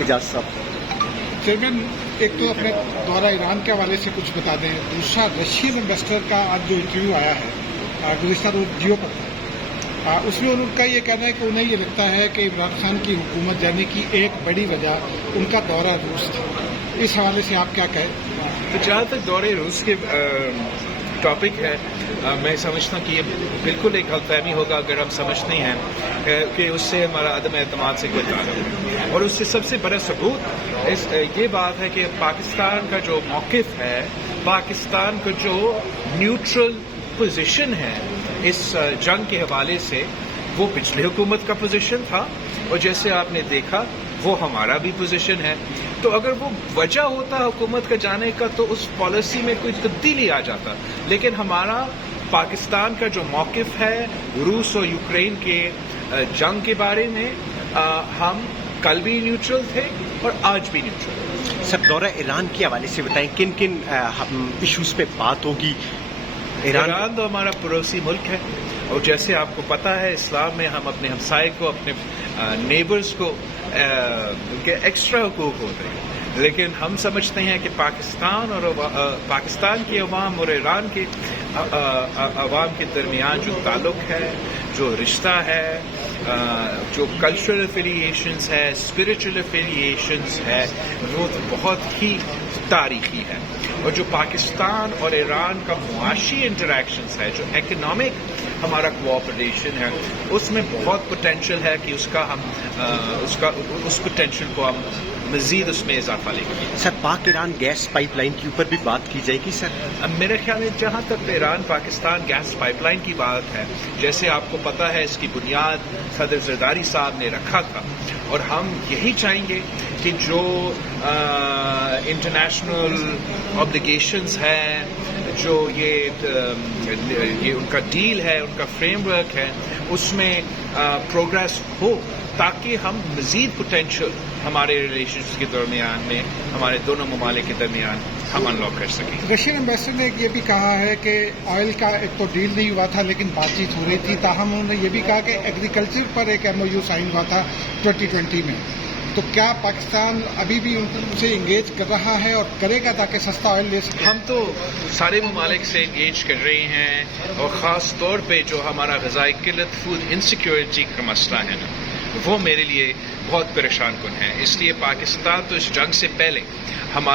اعجاز صاحب. چیئرمین، ایک تو اپنے دورہ ایران کے حوالے سے کچھ بتا دیں. دوسرا، رشین امبیسڈر کا آج جو انٹرویو آیا ہے گزشتہ روز جیو پر تھا، اس میں ان کا یہ کہنا ہے کہ انہیں یہ لگتا ہے کہ عمران خان کی حکومت جانے کی ایک بڑی وجہ ان کا دورہ روس تھا. اس حوالے سے آپ کیا کہیں؟ جہاں تک دورے روس کے ٹاپک ہے، میں سمجھتا ہوں کہ یہ بالکل ایک غلط فہمی ہوگا اگر ہم سمجھتے ہیں کہ اس سے ہمارا عدم اعتماد سے کوئی تعلق ہے. اور اس سے سب سے بڑا ثبوت یہ بات ہے کہ پاکستان کا جو موقف ہے، پاکستان کا جو نیوٹرل پوزیشن ہے اس جنگ کے حوالے سے، وہ پچھلے حکومت کا پوزیشن تھا، اور جیسے آپ نے دیکھا وہ ہمارا بھی پوزیشن ہے. تو اگر وہ وجہ ہوتا حکومت کا جانے کا تو اس پالیسی میں کوئی تبدیلی آ جاتا، لیکن ہمارا پاکستان کا جو موقف ہے روس اور یوکرین کے جنگ کے بارے میں، ہم کل بھی نیوٹرل تھے اور آج بھی نیوٹرل. سر، دورہ ایران کے حوالے سے بتائیں کن کن ایشوز پہ بات ہوگی؟ ایران تو ہمارا پڑوسی ملک ہے، اور جیسے آپ کو پتہ ہے اسلام میں ہم اپنے ہمسائے کو، اپنے نیبرز کو کے ایکسٹرا حقوق ہوتے ہیں، لیکن ہم سمجھتے ہیں کہ پاکستان کی عوام اور ایران کے عوام کے درمیان جو تعلق ہے، جو رشتہ ہے، جو کلچرل افیلیشنز ہے، اسپرچل افیلیشنز ہے، وہ بہت ہی تاریخی ہے. اور جو پاکستان اور ایران کا معاشی انٹریکشنز ہے، جو اکنامک ہمارا کوآپریشن ہے، اس میں بہت پوٹینشیل ہے کہ اس پوٹینشیل کو ہم مزید اس میں اضافہ لیں گے. سر، پاک ایران گیس پائپ لائن کے اوپر بھی بات کی جائے گی سر؟ میرے خیال میں جہاں تک Iran Pakistan gas pipeline کی بات ہے، جیسے آپ کو پتہ ہے اس کی بنیاد صدر زرداری صاحب نے رکھا تھا، اور ہم یہی چاہیں گے کہ جو انٹرنیشنل آبلیگیشنز ہیں، جو یہ ان کا ڈیل ہے، ان کا فریم ورک ہے، اس میں پروگریس ہو، تاکہ ہم مزید پوٹینشیل ہمارے ریلیشنز کے درمیان میں، ہمارے دونوں ممالک کے درمیان ہم انلاک کر سکیں. رشین امبیسڈر نے یہ بھی کہا ہے کہ آئل کا ایک تو ڈیل نہیں ہوا تھا لیکن بات چیت ہو رہی تھی، تاہم انہوں نے یہ بھی کہا کہ ایگریکلچر پر ایک MOU سائن ہوا تھا 2020 میں. تو کیا پاکستان ابھی بھی ان سے انگیج کر رہا ہے اور کرے گا تاکہ سستا آئل لے سکے؟ ہم تو سارے ممالک سے انگیج کر رہے ہیں، اور خاص طور پہ جو ہمارا غذائی قلت، فوڈ انسیکیورٹی کا مسئلہ ہے نا، وہ میرے لیے بہت پریشان کن ہے. اس لیے پاکستان تو اس جنگ سے پہلے ہمارا